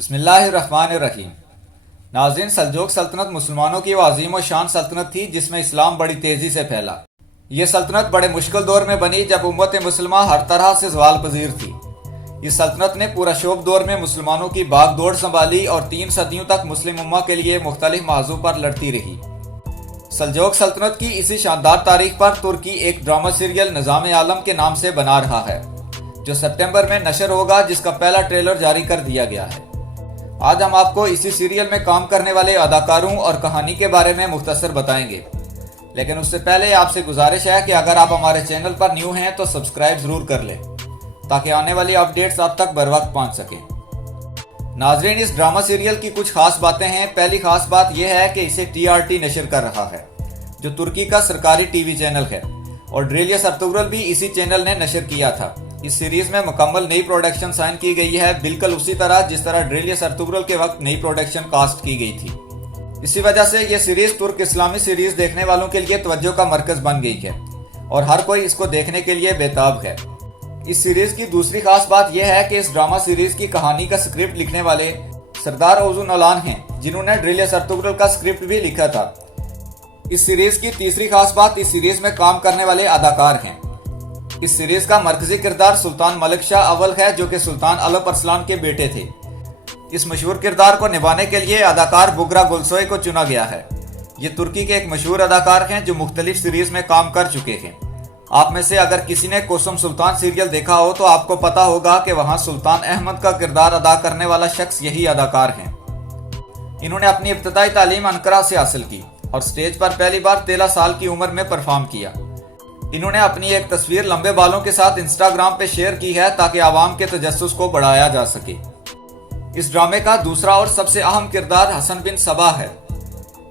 बिस्मिल्लाहिर्रहमानिर्रहीम। नाज़रीन, सल्जूक़ सल्तनत मुसलमानों की वो अजीम और शान सल्तनत थी जिसमें इस्लाम बड़ी तेज़ी से फैला। ये सल्तनत बड़े मुश्किल दौर में बनी जब उम्मत मुसलमान हर तरह से ज़वाल पजीर थी। इस सल्तनत ने पूरा शोब दौर में मुसलमानों की बाग दौड़ संभाली और 3 सदियों तक मुस्लिम उम्मा के लिए मुख्तलिफ मौज़ू पर लड़ती रही। सल्जूक़ सल्तनत की इसी शानदार तारीख पर तुर्की एक ड्रामा सीरियल निज़ाम आलम के नाम से बना रहा है, जो सितंबर में नशर होगा, जिसका पहला ट्रेलर जारी कर दिया गया है। आज हम आपको इसी सीरियल में काम करने वाले अदाकारों और कहानी के बारे में मुख्तसर बताएंगे, लेकिन उससे पहले आपसे गुजारिश है कि अगर आप हमारे चैनल पर न्यू हैं तो सब्सक्राइब जरूर कर लें ताकि आने वाली अपडेट्स आप तक बर वक्त पहुँच सकें। नाजरीन, इस ड्रामा सीरियल की कुछ खास बातें हैं। पहली खास बात यह है कि इसे TRT नशर कर रहा है, जो तुर्की का सरकारी टीवी चैनल है, और ड्रेलियस अर्तुगरुल भी इसी चैनल ने नशर किया था। इस सीरीज में मुकम्मल नई प्रोडक्शन साइन की गई है, बिल्कुल उसी तरह जिस तरह ड्रेलियस अर्तुगरुल के वक्त नई प्रोडक्शन कास्ट की गई थी। इसी वजह से यह सीरीज तुर्क इस्लामी सीरीज देखने वालों के लिए तवज्जो का मरकज बन गई है और हर कोई इसको देखने के लिए बेताब है। इस सीरीज की दूसरी खास बात यह है कि इस ड्रामा सीरीज की कहानी का स्क्रिप्ट लिखने वाले सरदार ओजू नौलान हैं, जिन्होंने ड्रेलियस अर्तुगरुल का स्क्रिप्ट भी लिखा था। इस सीरीज की तीसरी खास बात इस सीरीज में काम करने वाले अदाकार हैं। इस सीरीज का मरकजी किरदार सुल्तान मलिक शाह अव्वल है, जो कि सुल्तान अलप अरसलान के बेटे थे। इस मशहूर किरदार को निभाने के लिए अदाकार बुगरा गुलसोई को चुना गया है। ये तुर्की के एक मशहूर अदाकार हैं जो मुख्तलिफ सीरीज में काम कर चुके हैं। आप में से अगर किसी ने कोसम सुल्तान सीरियल देखा हो तो आपको पता होगा कि वहां सुल्तान अहमद का किरदार अदा करने वाला शख्स यही अदाकार हैं। इन्होंने अपनी इब्तदाई तालीम अनकरा से हासिल की और स्टेज पर पहली बार 13 साल की उम्र में परफॉर्म किया। इन्होंने अपनी एक तस्वीर लंबे बालों के साथ इंस्टाग्राम पे शेयर की है ताकि आवाम के तजस्सुस को बढ़ाया जा सके। इस ड्रामे का दूसरा और सबसे अहम किरदार हसन बिन सबा है,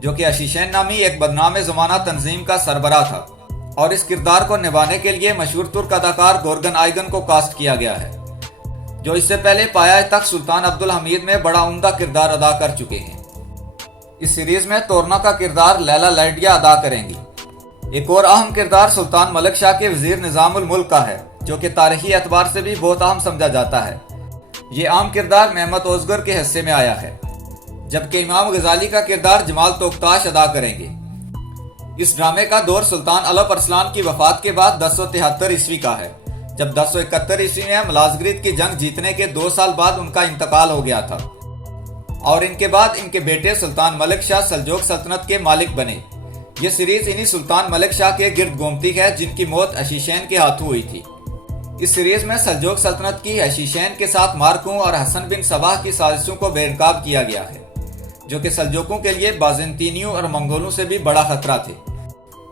जो कि अशीशैन नामी एक बदनाम ज़माना तंजीम का सरबराह था, और इस किरदार को निभाने के लिए मशहूर तुर्क अदाकार गोर्गन आइगन को कास्ट किया गया है, जो इससे पहले पाया तक सुल्तान अब्दुल हमीद में बड़ा उम्दा किरदार अदा कर चुके हैं। इस सीरीज में तोरना का किरदार लैला लाइडिया अदा करेंगी। एक और अहम किरदार सुल्तान मलिक शाह के वजीर निजामुल मुल्क का है, जो कि तारीखी एतबार से भी बहुत अहम समझा जाता है। ये अहम किरदार मेहमद ओजगर के हिस्से में आया है, जबकि इमाम गजाली का किरदार जमाल तोख्ताश अदा करेंगे। इस ड्रामे का दौर सुल्तान अलप अरसलान की वफात के बाद 1073 ईस्वी का है, जब 1071 ईस्वी में मलाजगिरीत की जंग जीतने के 2 साल बाद उनका इंतकाल हो गया था, और इनके बाद इनके बेटे सुल्तान मलिक शाह सल्जूक़ सल्तनत के मालिक बने। यह सीरीज इन्हीं सुल्तान मलिक शाह के गिर्द घूमती है, जिनकी मौत अशीशैन के हाथों हुई थी। इस सीरीज में सल्जूक़ सल्तनत की अशीशैन के साथ मार्कों और हसन बिन सबाह की साजिशों को बेनकाब किया गया है, जो कि सल्जूकों के लिए बाज़ंतीनियों और मंगोलों से भी बड़ा खतरा थे।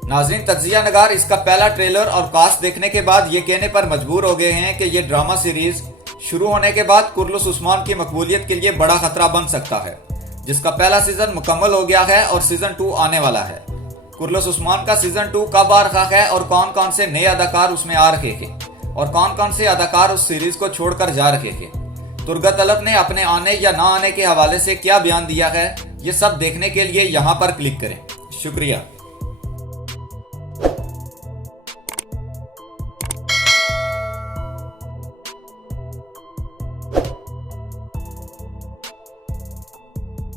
नाज़रीन, तज्जिया नगार इसका पहला ट्रेलर और कास्ट देखने के बाद ये कहने पर मजबूर हो गए हैं कि ये ड्रामा सीरीज शुरू होने के बाद कुर्लुस उस्मान की मकबूलियत के लिए बड़ा खतरा बन सकता है, जिसका पहला सीजन मुकम्मल हो गया है और सीजन 2 आने वाला है। कुर्लुस उस्मान का सीजन 2 कब आ रहा है और कौन कौन से नए अदाकार उसमें आ रहे हैं और कौन कौन से अदाकार उस सीरीज को छोड़कर जा रहे हैं, तुर्गत अलप ने अपने आने या ना आने के हवाले से क्या बयान दिया है, ये सब देखने के लिए यहाँ पर क्लिक करें। शुक्रिया।